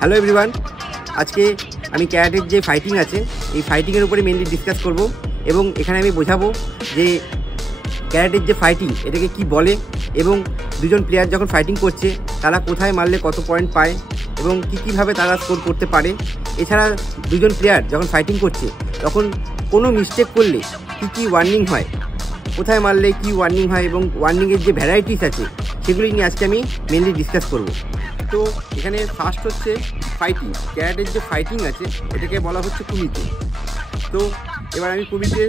Hello everyone, আজকে আমি ক্যারাটের যে ফাইটিং আছে এই ফাইটিংয়ের উপরে মেনলি ডিসকাস করব এবং এখানে আমি বোঝাবো যে ক্যারাটের যে ফাইটিং এটাকে কি বলে এবং দুজন প্লেয়ার যখন ফাইটিং করছে তারা কোথায় মারলে কত পয়েন্ট পায় এবং কীভাবে তারা স্কোর করতে পারে। এছাড়া দুজন প্লেয়ার যখন ফাইটিং করছে তখন কোনো মিস্টেক করলে কী ওয়ার্নিং হয়, কোথায় মারলে কি ওয়ার্নিং হয় এবং ওয়ার্নিংয়ের যে ভ্যারাইটিস আছে সেগুলি নিয়ে আজকে আমি মেনলি ডিসকাস করব। তো এখানে ফার্স্ট হচ্ছে ফাইটিং। ক্যারাটের যে ফাইটিং আছে এটাকে বলা হচ্ছে কুমিতে। তো এবার আমি কুমিতের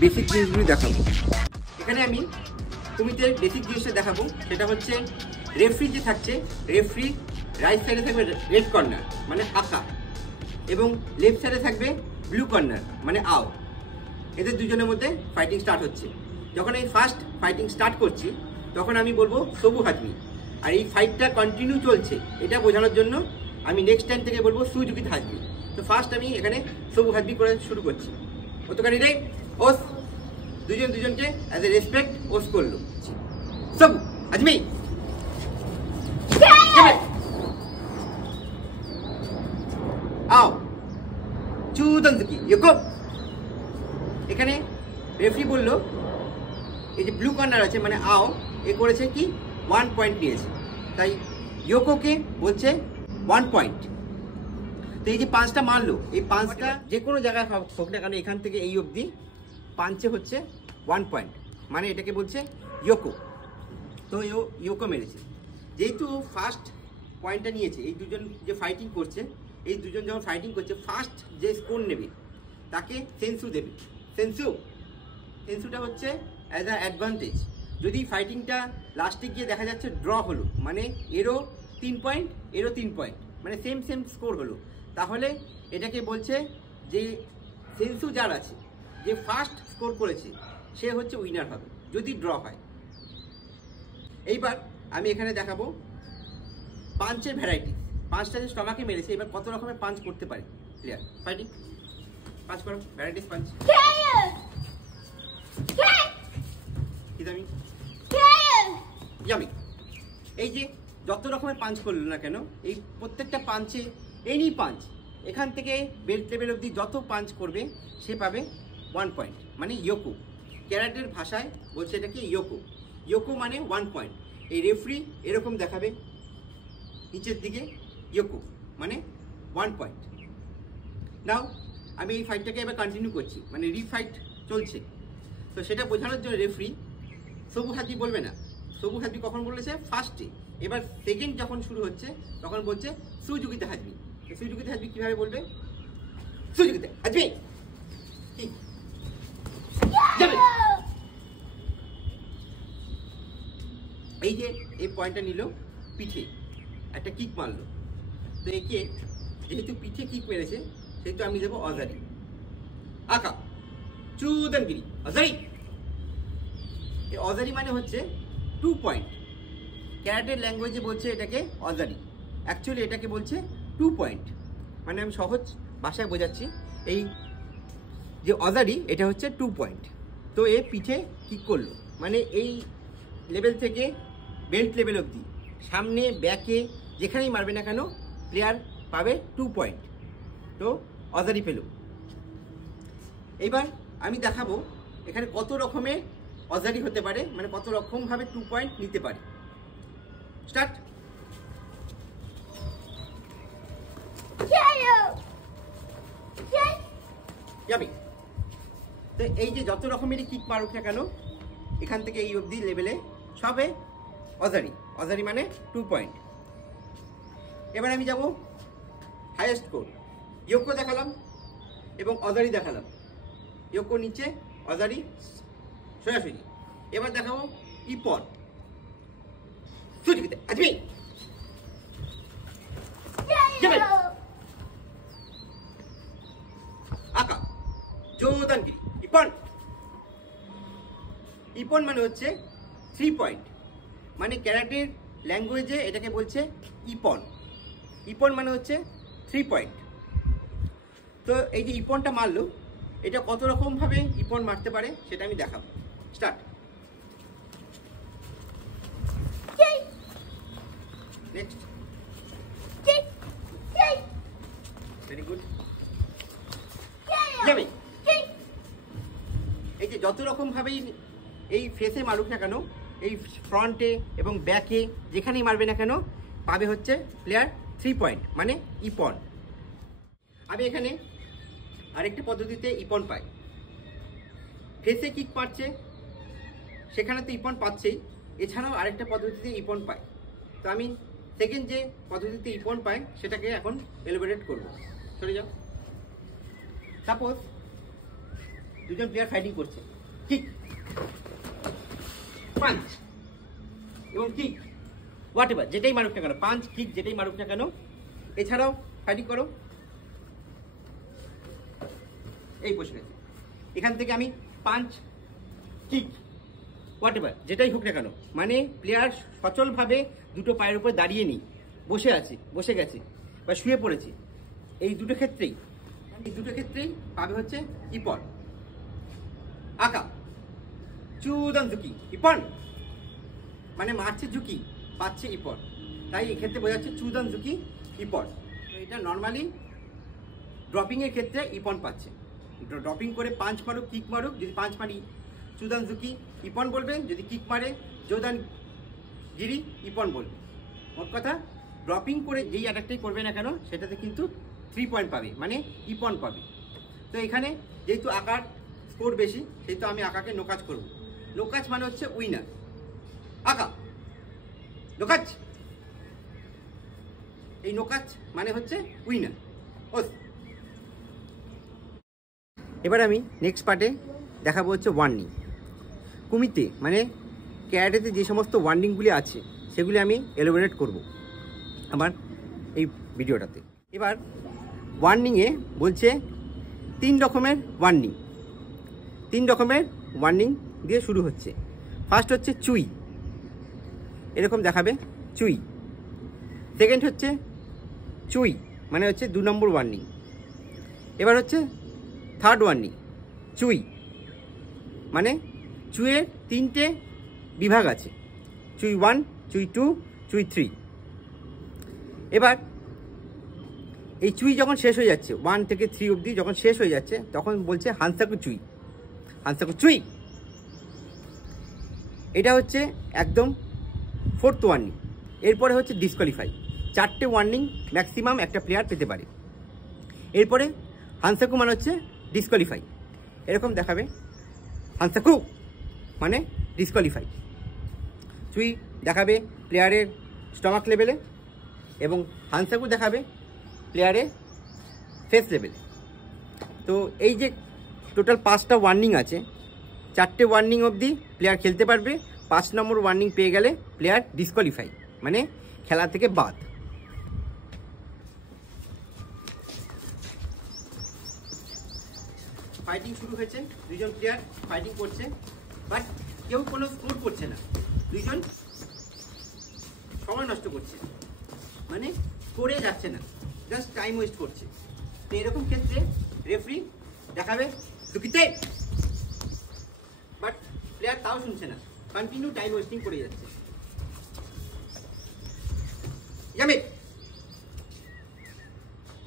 বেসিক জিনিসগুলি দেখাবো। এখানে আমি কুমিতের বেসিক জিনিসটা দেখাবো, সেটা হচ্ছে রেফরি যে থাকছে, রেফরি রাইট সাইডে থাকবে রেড কর্নার মানে আকা এবং লেফট সাইডে থাকবে ব্লু কর্নার মানে আও। এদের দুজনের মধ্যে ফাইটিং স্টার্ট হচ্ছে। যখন এই ফার্স্ট ফাইটিং স্টার্ট করছি তখন আমি বলবো সবু হাজমি, আর এই ফাইটটা কন্টিনিউ চলছে এটা বোঝানোর জন্য আমি নেক্সট টাইম থেকে বলবো সুজুকি হাজমি। তো ফার্স্ট আমি এখানে সবু হাজমি করে শুরু করছি। অতখানি রে ওস, দুজনকে অ্যাজ এ রেসপেক্ট ওস করলো। সবু হাজমি আও চুদনজুকি ইয়োকো। এখানে রেফারি বললো এই যে ব্লু কর্নার আছে মানে আও, এ করেছে কি 1 পয়েন্ট নিয়েছে, তাই ইয়োকোকে বলছে 1 পয়েন্ট। তো এই যে পাঁচটা মারলো, এই পাঁচটা যে কোনো জায়গায় হোক না কেন এখান থেকে এই অবধি পাঁচে হচ্ছে 1 পয়েন্ট, মানে এটাকে বলছে ইয়োকো। তো ইয়োকো মেরেছে। যেহেতু ফার্স্ট পয়েন্টটা নিয়েছে, এই দুজন যে ফাইটিং করছে, এই দুজন যখন ফাইটিং করছে ফার্স্ট যে স্কোর নেবে তাকে সেন্সু দেবে। সেন্সুটা হচ্ছে অ্যাজ আ অ্যাডভান্টেজ। যদি ফাইটিংটা লাস্টে গিয়ে দেখা যাচ্ছে ড্র হলো, মানে এরও 3 পয়েন্ট এরও 3 পয়েন্ট, মানে সেম স্কোর হলো, তাহলে এটাকে বলছে যে সেন্সু যার আছে, যে ফার্স্ট স্কোর করেছে সে হচ্ছে উইনার হবে যদি ড্র হয়। এইবার আমি এখানে দেখাবো পাঞ্চের ভ্যারাইটি। পাঁচটা যে স্টমাকে মেরেছে, এবার কত রকমের পাঞ্চ করতে পারে প্লেয়ার। ফাইটিং পাঁচ করো, ভ্যারাইটিস পাঞ্চ। এই যে যত রকমের পাঞ্চ করলো না কেন, এই প্রত্যেকটা পাঞ্চে এনি পাঞ্চ, এখান থেকে বেল্ট লেভেল অবধি যত পাঞ্চ করবে সে পাবে 1 পয়েন্ট, মানে ইয়োকো। ক্যারাটের ভাষায় বলছে এটাকে ইয়োকো। ইয়োকো মানে 1 পয়েন্ট। এই রেফারি এরকম দেখাবে নিচের দিকে, ইয়োকো মানে 1 পয়েন্ট। নাও আমি এই ফাইটটাকে এবার কন্টিনিউ করছি, মানে রিফাইট চলছে। তো সেটা বোঝানোর জন্য রেফারি সবু হাজমি বলবে না। সবু হাজমি কখন বলেছে? ফার্স্টে। এবার সেকেন্ড যখন শুরু হচ্ছে তখন বলছে সুজুকিতে হাজমি। সুজুকিতে হাজমি কিভাবে বলবে? সুজুকিতে হাজমি এই যে এই পয়েন্টটা নিল, পিঠে একটা কিক মারলো। তো একে যেহেতু পিঠে কিক মেরেছে সেহেতু আমি দেবো অজারি। আকা চুদনগিরি অজারি। এই অজারি মানে হচ্ছে 2 পয়েন্ট। ক্যারাটের ল্যাঙ্গুয়েজে বলছে এটাকে অজারি, অ্যাকচুয়ালি এটাকে বলছে 2 পয়েন্ট। মানে আমি সহজ ভাষায় বোঝাচ্ছি, এই যে অজারি এটা হচ্ছে 2 পয়েন্ট। তো এ পিঠে কিক করলো, মানে এই লেভেল থেকে বেল্ট লেভেল অবধি সামনে ব্যাকে যেখানেই মারবে না কেন প্লেয়ার পাবে 2 পয়েন্ট। তো অজারি পেল। এইবার আমি দেখাবো এখানে কত রকমের অজারি হতে পারে, মানে কত রকমভাবে 2 পয়েন্ট নিতে পারে। স্টার্ট। তো এই যে যত রকমেরই কিক মারুক না কেন এখান থেকে এই অবধি লেভেলে সবে অজারি। অজারি মানে 2 পয়েন্ট। এবার আমি যাব হাইয়েস্ট স্কোর। ইয়োকো দেখালাম এবং অজারি দেখালাম। ইয়োকো নিচে, অজারি সোজাসুজি। এবার দেখাবো ইপন। সুজুকিতে হাজমি আকা জোদানগিরি। ইপন মানে হচ্ছে 3 পয়েন্ট, মানে ক্যারাটের ল্যাঙ্গুয়েজে এটাকে বলছে ইপন। ইপন মানে হচ্ছে 3 পয়েন্ট। তো এই যে ইপনটা মারলো, এটা কত রকমভাবে ইপন মারতে পারে সেটা আমি দেখাবো। স্টার্ট। Next very good. এই যে যত রকম ভাবেই এই ফেসে মারুক না কেন, এই ফ্রন্টে এবং ব্যাকে যেখানেই মারবে না কেন পাবে হচ্ছে প্লেয়ার 3 পয়েন্ট, মানে ইপন। আমি এখানে আরেকটি পদ্ধতিতে ইপন পাই। ফেসে কিক মারছে সেখানে তো ইপন পাচ্ছেই, এছাড়াও আরেকটা পদ্ধতিতে ইপন পাই। তো আমি সেকেন্ড যে পদ্ধতিতে ইপন পাই সেটাকে এখন এলিমিনেট করব। চলে যাও। সাপোজ দুজন প্লেয়ার ফাইটিং করছে, কিক, পাঞ্চ এবং কিক, হোয়াট এভার যেটাই মারুক না কেন, পাঞ্চ কিক যেটাই মারুক না কেন, এছাড়াও ফাইটিং করো। এই পোশনে এখান থেকে আমি পাঞ্চ কিক হোয়াট এভার যেটাই হোক না কেন, মানে প্লেয়ার সচলভাবে দুটো পায়ের উপর দাঁড়িয়ে নেই, বসে আছে, বসে গেছে বা শুয়ে পড়েছে, এই দুটো ক্ষেত্রেই পাবে হচ্ছে ইপন। আকা চুদান জুকি ইপন, মানে মারছে জুকি পাচ্ছে ইপন, তাই এক্ষেত্রে বোঝা যাচ্ছে চুদান জুকি ইপন। এটা নর্মালি ড্রপিং এর ক্ষেত্রে ইপন পাচ্ছে। ড্রপিং করে পাঞ্চ মারুক কিক মারুক, যদি পাঞ্চ মারি চুদান জুকি ইপন বলবে, যদি কিক মারে জোদান গিরি ইপন বলবে। মোট কথা ড্রপিং করে যেই অ্যাটাকটাই করবে না কেন সেটাতে কিন্তু 3 পয়েন্ট পাবে, মানে ইপন পাবে। তো এখানে যেহেতু আকার স্কোর বেশি সেহেতু আমি আকাকে নোকাচ করব। নোকাচ মানে হচ্ছে উইনার। আকা নোকাচ, এই নোকাচ মানে হচ্ছে উইনার। এবার আমি নেক্সট পার্টে দেখাবো হচ্ছে ওয়ার্নিং। কুমিতে মানে ক্যারাটেতে যে সমস্ত ওয়ার্নিংগুলি আছে সেগুলি আমি এলিমিনেট করব আমার এই ভিডিওটাতে। এবার ওয়ার্নিংয়ে বলছে 3 রকমের ওয়ার্নিং, 3 রকমের ওয়ার্নিং দিয়ে শুরু হচ্ছে। ফার্স্ট হচ্ছে চুই, এরকম দেখাবে চুই। সেকেন্ড হচ্ছে চুই মানে হচ্ছে 2 নম্বর ওয়ার্নিং। এবার হচ্ছে থার্ড ওয়ার্নিং চুই, মানে চুইয়ের 3টে বিভাগ আছে, চুই 1, চুই 2, চুই 3। এবার এই চুই যখন শেষ হয়ে যাচ্ছে 1 থেকে 3 অবধি যখন শেষ হয়ে যাচ্ছে তখন বলছে হানসাকু চুই, হানসাকু চুই। এটা হচ্ছে একদম 4th ওয়ার্নিং। এরপরে হচ্ছে ডিসকোয়ালিফাই। 4টে ওয়ার্নিং ম্যাক্সিমাম একটা প্লেয়ার পেতে পারে। এরপরে হানসাকু মানে হচ্ছে ডিসকোয়ালিফাই, এরকম দেখাবে হানসাকু মানে ডিসকোয়ালিফাই। চুই দেখাবে প্লেয়ারের স্টমাক লেভেলে এবং হানসাকু দেখাবে প্লেয়ারের ফেস লেভেলে। তো এই যে টোটাল 5টা ওয়ার্নিং আছে, 4টে ওয়ার্নিং অবধি প্লেয়ার খেলতে পারবে। 5 নম্বর ওয়ার্নিং পেয়ে গেলে প্লেয়ার ডিসকোয়ালিফাই, মানে খেলা থেকে বাদ। ফাইটিং শুরু হয়েছে, 2জন প্লেয়ার ফাইটিং করছে, বাট কেউ কোনো স্কোর করছে না, 2জন সময় নষ্ট করছে, মানে স্কোরে যাচ্ছে না, জাস্ট টাইম ওয়েস্ট করছে। তো এরকম ক্ষেত্রে রেফারি দেখাবে দুকিতে, বাট প্লেয়ার তাও শুনছে না, কন্টিনিউ টাইম ওয়েস্টিং করে যাচ্ছে।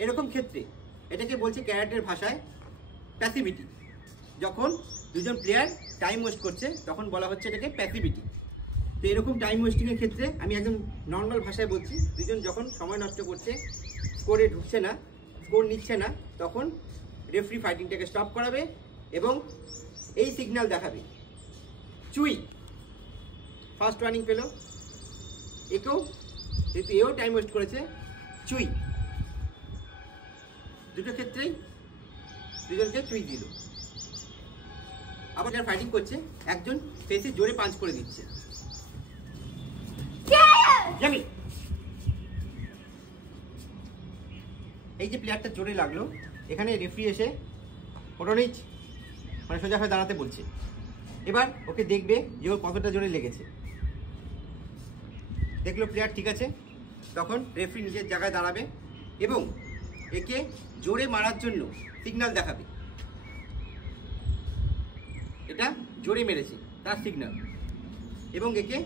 এরকম ক্ষেত্রে এটাকে বলছে ক্যারাটের ভাষায় প্যাসিভিটি। যখন 2জন প্লেয়ার টাইম ওয়েস্ট করছে তখন বলা হচ্ছে এটাকে প্যাসিভিটি। তো এরকম টাইম ওয়েস্টিংয়ের ক্ষেত্রে আমি একদম নর্মাল ভাষায় বলছি, 2জন যখন সময় নষ্ট করছে, স্কোরে ঢুকছে না, স্কোর নিচ্ছে না, তখন রেফারি ফাইটিংটাকে স্টপ করাবে এবং এই সিগন্যাল দেখাবে চুই। ফার্স্ট ওয়ার্নিং পেল, একেও যেহেতু এও টাইম ওয়েস্ট করেছে, চুই। দুটো ক্ষেত্রেই 2জনকে চুই দিল। আবার যারা ফাইটিং করছে একজন ফেসে জোরে পাঞ্চ করে দিচ্ছে, এই যে প্লেয়ারটা জোরে লাগলো, এখানে রেফারি এসে ওটনিচ মানে সোজা হয়ে দাঁড়াতে বলছে। এবার ওকে দেখবে যে ওর কতটা জোরে লেগেছে। দেখলো প্লেয়ার ঠিক আছে, তখন রেফারি নিজের জায়গায় দাঁড়াবে এবং একে জোরে মারার জন্য সিগন্যাল দেখাবে, এটা জোরে মেরেছে তার সিগন্যাল, এবং একে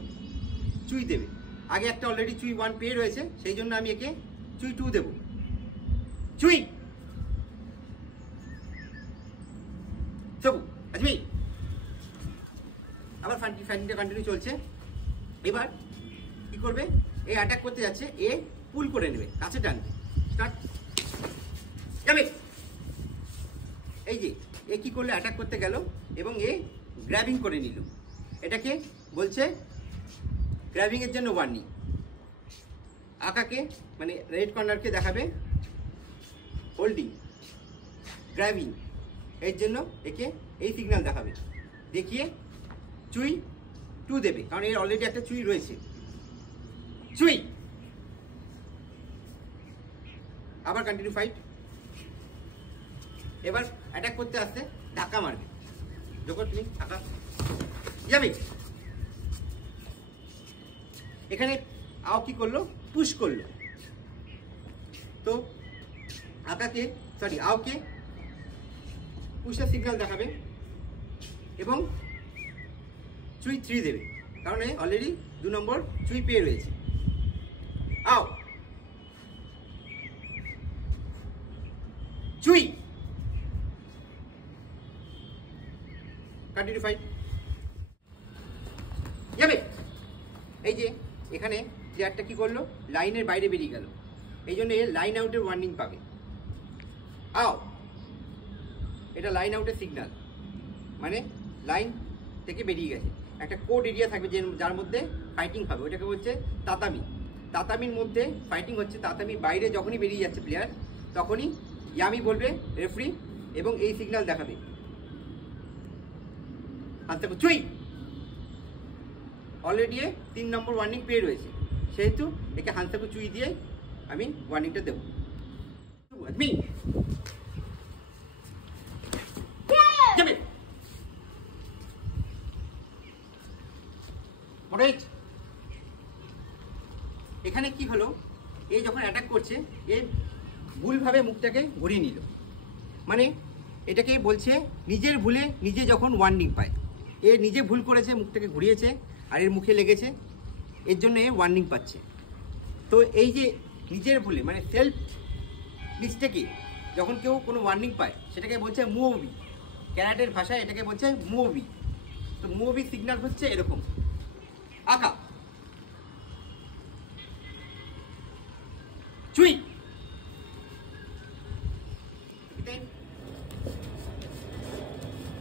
চুই দেবে। আগে একটা অলরেডি চুই 1 পেয়ে রয়েছে, সেই জন্য আমি একে চুই 2 দেব। চুই তবু আজমি আবার ফাইটিংটা কন্টিনিউ চলছে। এবার কি করবে, এ অ্যাটাক করতে যাচ্ছে, এ পুল করে নেবে, কাছে টানবে, স্টার্ট যাবে। এই যে এ কি করলো, অ্যাটাক করতে গেল এবং এ গ্র্যাবিং করে নিল। এটাকে বলছে গ্র্যাবিং এর জন্য ওয়ার্নিং। আকাকে মানে রেড কর্নারকে দেখাবে হোল্ডিং, গ্র্যাবিং এর জন্য একে এই সিগন্যাল দেখাবে, দেখিয়ে চুই 2 দেবে, কারণ এর অলরেডি একটা চুই রয়েছে। চুই আবার কন্টিনিউ ফাইট। এবার অ্যাটাক করতে আসতে ধাক্কা মারবে, যখন তুমি ধাক্কা যাবে। এখানে আও কি করলো, পুশ করলো। তো আকাকে আওকে পুশের সিগন্যাল দেখাবে এবং চুই 3 দেবে, কারণ অলরেডি 2 নম্বর চুই পেয়ে রয়েছে। আও চুই কন্টিনিউ ফাইট যাবে। এই যে এখানে প্লেয়ারটা কি করলো, লাইনের বাইরে বেরিয়ে গেল, এই জন্য এর লাইন আউটের ওয়ার্নিং পাবে। আও এটা লাইন আউটের সিগন্যাল, মানে লাইন থেকে বেরিয়ে গেছে। একটা কোড এরিয়া থাকবে যার মধ্যে ফাইটিং হবে, ওটাকে বলছে তাতামি। তাতামির মধ্যে ফাইটিং হচ্ছে, তাতামির বাইরে যখনই বেরিয়ে যাচ্ছে প্লেয়ার, তখনই ইয়ামি বলবে রেফারি এবং এই সিগন্যাল দেখাবে। আচ্ছা চুই অলরেডি 3 নম্বর ওয়ার্নিং পেয়ে রয়েছে, সেহেতু একে হানসাকু চুই দিয়ে আমি ওয়ার্নিংটা দেবো। এখানে কি হলো, এই যখন অ্যাটাক করছে এ ভুলভাবে মুখটাকে ঘুরিয়ে নিল, মানে এটাকে বলছে নিজের ভুলে নিজে যখন ওয়ার্নিং পায়। এ নিজে ভুল করেছে, মুখটাকে ঘুরিয়েছে আর এর মুখে লেগেছে, এর জন্য এ ওয়ার্নিং পাচ্ছে। তো এই যে নিজের ভুলে মানে সেলফ মিস্টেকে যখন কেউ কোনো ওয়ার্নিং পায়, সেটাকে বলছে মুভি। ক্যারাটের ভাষায় এটাকে বলছে মুভি। তো মুভি সিগন্যাল হচ্ছে এরকম। আকা চুই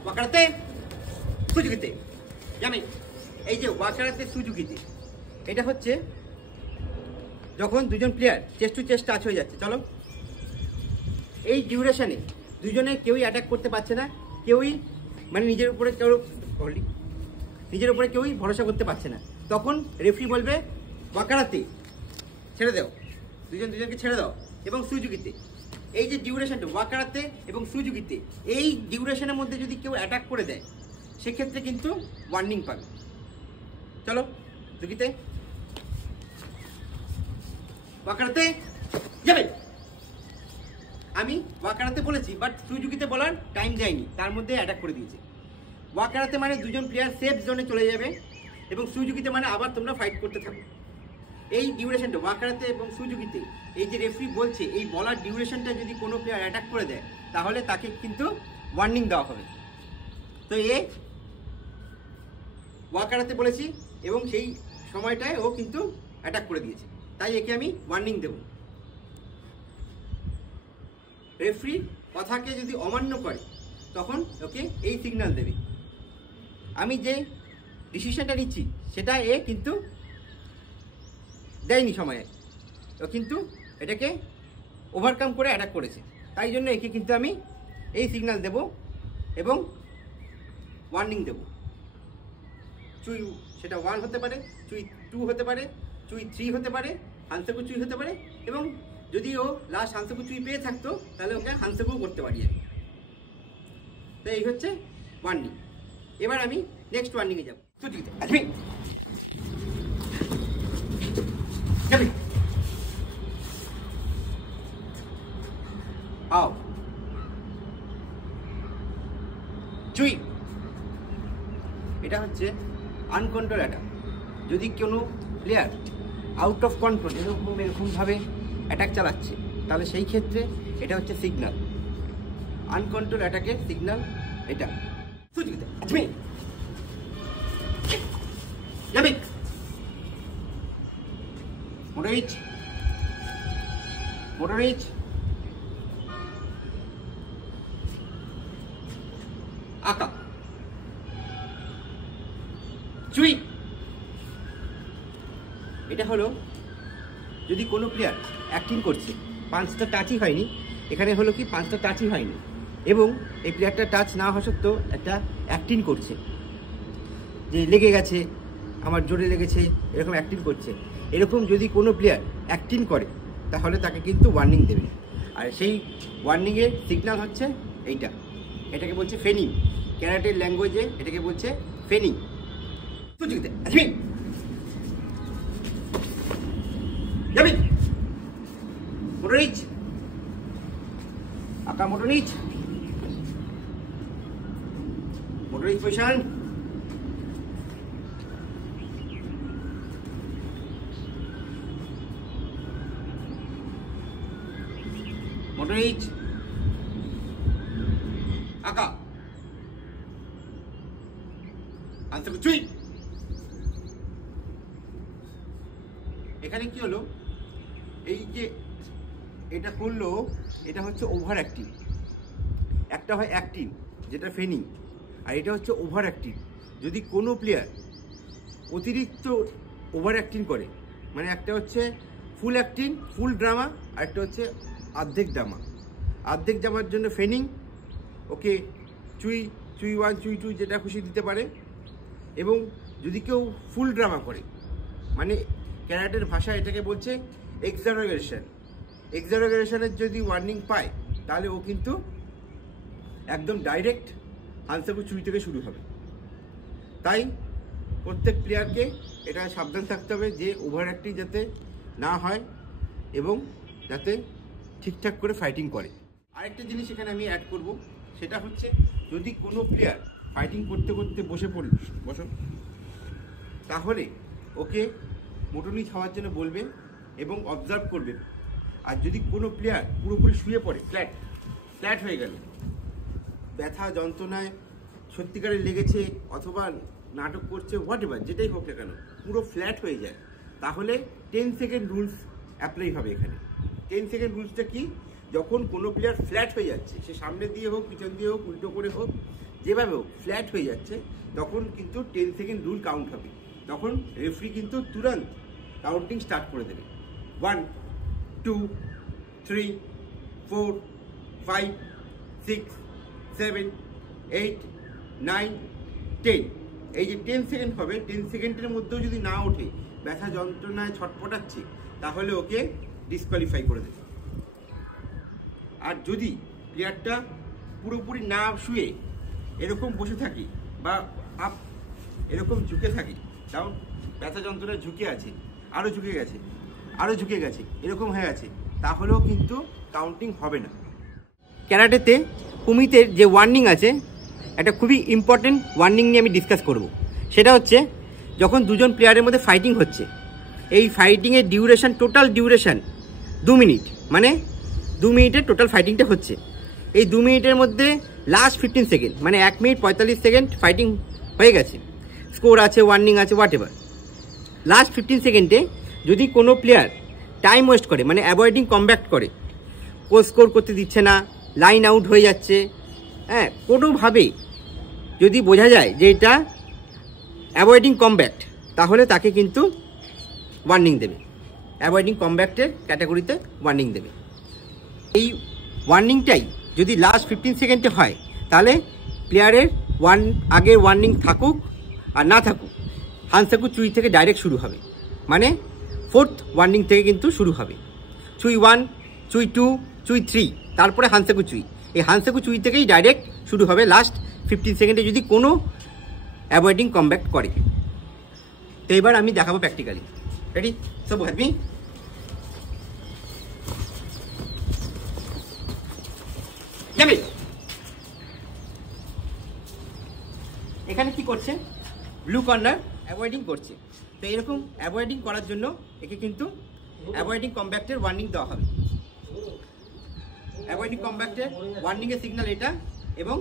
ওয়াকারাতে সুজুকিতে জানি। এই যে ওয়াকারাতে সুজুকিতে, এটা হচ্ছে যখন দুজন player chest to chest touch হয়ে যাচ্ছে। চলো, এই ডিউরেশনে দুজনে কেউই অ্যাটাক করতে পারছে না, কেউই মানে নিজের উপরে কেউই ভরসা করতে পারছে না। তখন রেফারি বলবে ওয়াকারাতে ছেড়ে দাও, দুজনকে ছেড়ে দাও। এবং সুজুকিতে এই যে ডিউরেশনটা ওয়াকারাতে এবং সুজুকিতে, এই ডিউরেশনের মধ্যে যদি কেউ অ্যাটাক করে দেয়, সেক্ষেত্রে কিন্তু ওয়ার্নিং পাবে। চলো সুজুকিতে ওয়াকারাতে যাবে। আমি ওয়াকারাতে বলেছি, বাট সুজুকিতে বলার টাইম দেয়নি, তার মধ্যে অ্যাটাক করে দিয়েছে। ওয়াকারাতে মানে দুজন প্লেয়ার সেফ জোনে চলে যাবে এবং সুজুকিতে মানে আবার তোমরা ফাইট করতে থাকো। এই ডিউরেশনটা ওয়াকারাতে এবং সুজুকিতে, এই যে রেফারি বলছে এই বলার ডিউরেশনটা যদি কোনো প্লেয়ার অ্যাটাক করে দেয়, তাহলে তাকে কিন্তু ওয়ার্নিং দেওয়া হবে। তো এ ওয়াকারাতে বলেছি এবং সেই সময়টায় ও কিন্তু অ্যাটাক করে দিয়েছে, তাই একে আমি ওয়ার্নিং দেব। রেফারি কথাকে যদি অমান্য করে, তখন ওকে এই সিগন্যাল দেবে। আমি যে ডিসিশনটা নিচ্ছি সেটা এ কিন্তু দেয়নি সময়ে, ও কিন্তু এটাকে ওভারকাম করে অ্যাটাক করেছে, তাই জন্য একে কিন্তু আমি এই সিগন্যাল দেব এবং ওয়ার্নিং দেব। চুই সেটা 1 হতে পারে, চুই 2 হতে পারে, চুই 3 হতে পারে, হানসাকু চুই হতে পারে, এবং যদি ও লাস্ট হানসাকু চুই পেয়ে থাকতো তাহলে ওকে হানসাকু করতে পারি আমি। তো এই হচ্ছে ওয়ার্নিং। এবার আমি নেক্সট ওয়ার্নিংয়ে যাব। আও চুই, এটা হচ্ছে আনকন্ট্রোল অ্যাটাক। যদি কোনো প্লেয়ার আউট অফ কন্ট্রোল এরকমভাবে অ্যাটাক চালাচ্ছে, তাহলে সেই ক্ষেত্রে এটা হচ্ছে সিগন্যাল, আনকন্ট্রোল অ্যাটাকের সিগন্যাল এটা। Sujita, it's me. Yabik. Motor reach. Motor reach. Aka. Chui. এটা হলো যদি কোনো প্লেয়ার অ্যাক্টিং করছে, 5টা টাচই হয়নি, এখানে হলো কি 5টা টাচই হয়নি, এবং এই প্লেয়ারটা টাচ না হওয়া সত্ত্বেও একটা অ্যাক্টিং করছে যে লেগে গেছে, আমার জোরে লেগেছে, এরকম অ্যাক্টিং করছে। এরকম যদি কোনো প্লেয়ার অ্যাক্টিং করে তাহলে তাকে কিন্তু ওয়ার্নিং দেবে। আর সেই ওয়ার্নিংয়ের সিগন্যাল হচ্ছে এইটা, এটাকে বলছে ফেনিং। ক্যারাটের ল্যাঙ্গুয়েজে এটাকে বলছে ফেনিং। সুযোগিতে আসবি যাবি মোটর রিচ, আঁকা মোটর রিচ, মোটর রিচ পজিশন, মোটর রিচ, আঁকা আনসার চুই। এখানে কি হলো, এই যে এটা করলো, এটা হচ্ছে ওভার অ্যাক্টিং। একটা হয় অ্যাক্টিং যেটা ফেনিং, আর এটা হচ্ছে ওভার অ্যাক্টিং। যদি কোনো প্লেয়ার অতিরিক্ত ওভার অ্যাক্টিং করে, মানে একটা হচ্ছে ফুল অ্যাক্টিং, ফুল ড্রামা, আর একটা হচ্ছে অর্ধেক ড্রামা। অর্ধেক ড্রামার জন্য ফেনিং, ওকে চুই, চুই 1, চুই 2 যেটা খুশি দিতে পারে। এবং যদি কেউ ফুল ড্রামা করে, মানে ক্যারাটের ভাষায় এটাকে বলছে এক্সাজারেশন। এক্সাজারেশনের যদি ওয়ার্নিং পায় তাহলে ও কিন্তু একদম ডাইরেক্ট হানসাকু চুই থেকে শুরু হবে। তাই প্রত্যেক প্লেয়ারকে এটা সাবধান থাকতে হবে যে ওভার অ্যাক্টিং যাতে না হয় এবং যাতে ঠিকঠাক করে ফাইটিং করে। আরেকটা জিনিস এখানে আমি অ্যাড করব, সেটা হচ্ছে যদি কোনো প্লেয়ার ফাইটিং করতে করতে বসো, তাহলে ওকে মোটর নিচ হওয়ার জন্য বলবে এবং অবজার্ভ করবে। আর যদি কোনো প্লেয়ার পুরোপুরি শুয়ে পড়ে, ফ্ল্যাট হয়ে গেল, ব্যথা যন্ত্রণায় সত্যিকারে লেগেছে অথবা নাটক করছে, হোয়াট এভার যেটাই হোক না কেন, পুরো ফ্ল্যাট হয়ে যায়, তাহলে 10 সেকেন্ড রুলস অ্যাপ্লাই হবে এখানে। 10 সেকেন্ড রুলসটা কি, যখন কোনো প্লেয়ার ফ্ল্যাট হয়ে যাচ্ছে, সে সামনে দিয়ে হোক, পিছন দিয়ে হোক, উল্টো করে হোক, যেভাবে হোক ফ্ল্যাট হয়ে যাচ্ছে, তখন কিন্তু 10 সেকেন্ড রুল কাউন্ট হবে। তখন রেফারি কিন্তু তুরন্ত কাউন্টিং স্টার্ট করে দেবে। 1, 2, 3, 4, 5, 6, 7, 8, 9, 10। এই যে 10 সেকেন্ড হবে, 10 সেকেন্ডের মধ্যেও যদি না ওঠে, ব্যথা যন্ত্রণায় ছটপটাচ্ছে, তাহলে ওকে ডিসকোয়ালিফাই করে দেবে। আর যদি প্লেয়ারটা পুরোপুরি না শুয়ে এরকম বসে থাকি বা আপ এরকম ঝুঁকে থাকি, তাও ব্যথা যন্ত্রণায় ঝুঁকে আছে, আরও ঝুঁকে গেছে, আরও ঝুঁকে গেছে, এরকম হয়ে আছে, তাহলেও কিন্তু কাউন্টিং হবে না। ক্যারাটেতে কুমিতের যে ওয়ার্নিং আছে, একটা খুবই ইম্পর্টেন্ট ওয়ার্নিং নিয়ে আমি ডিসকাস করব। সেটা হচ্ছে যখন দুজন প্লেয়ারের মধ্যে ফাইটিং হচ্ছে, এই ফাইটিংয়ের ডিউরেশন, টোটাল ডিউরেশন 2 মিনিট, মানে 2 মিনিটের টোটাল ফাইটিংটা হচ্ছে। এই 2 মিনিটের মধ্যে লাস্ট 15 সেকেন্ড, মানে 1 মিনিট 45 সেকেন্ড ফাইটিং হয়ে গেছে, স্কোর আছে, ওয়ার্নিং আছে, হোয়াট এভার। লাস্ট 15 সেকেন্ডে যদি কোনো প্লেয়ার টাইম ওয়েস্ট করে, মানে অ্যাভয়েডিং কমব্যাক্ট করে, ও স্কোর করতে দিচ্ছে না, লাইন আউট হয়ে যাচ্ছে, হ্যাঁ, কোনোভাবে যদি বোঝা যায় যে এটা অ্যাভয়েডিং কমব্যাক্ট, তাহলে তাকে কিন্তু ওয়ার্নিং দেবে, অ্যাভয়েডিং কমব্যাক্টের ক্যাটাগরিতে ওয়ার্নিং দেবে। এই ওয়ার্নিংটাই যদি লাস্ট 15 সেকেন্ডে হয়, তাহলে প্লেয়ারের আগের ওয়ার্নিং থাকুক আর না থাকুক, হানসাকু চুই থেকে ডাইরেক্ট শুরু হবে, মানে 4th ওয়ার্নিং থেকে কিন্তু শুরু হবে। চুই 1, চুই 2, চুই 3, তারপরে হানসাকু চুই। এই হানসাকু চুই থেকেই ডাইরেক্ট শুরু হবে লাস্ট 15 সেকেন্ডে যদি কোনো অ্যাভয়েডিং কমব্যাক্ট করে। তো এবার আমি দেখাবো প্র্যাকটিক্যালি। রেডি? সব হ্যাভ মি? যাবে। এখানে কি করছে, ব্লু কর্নার অ্যাভয়েডিং করছে। তো এরকম অ্যাভয়েডিং করার জন্য একে কিন্তু অ্যাভয়েডিং কমব্যাক্টের ওয়ার্নিং দেওয়া হবে। অ্যাভয়েডিং কমব্যাক্টের ওয়ার্নিংয়ের সিগন্যাল এটা, এবং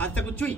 आज तक कुछ हुई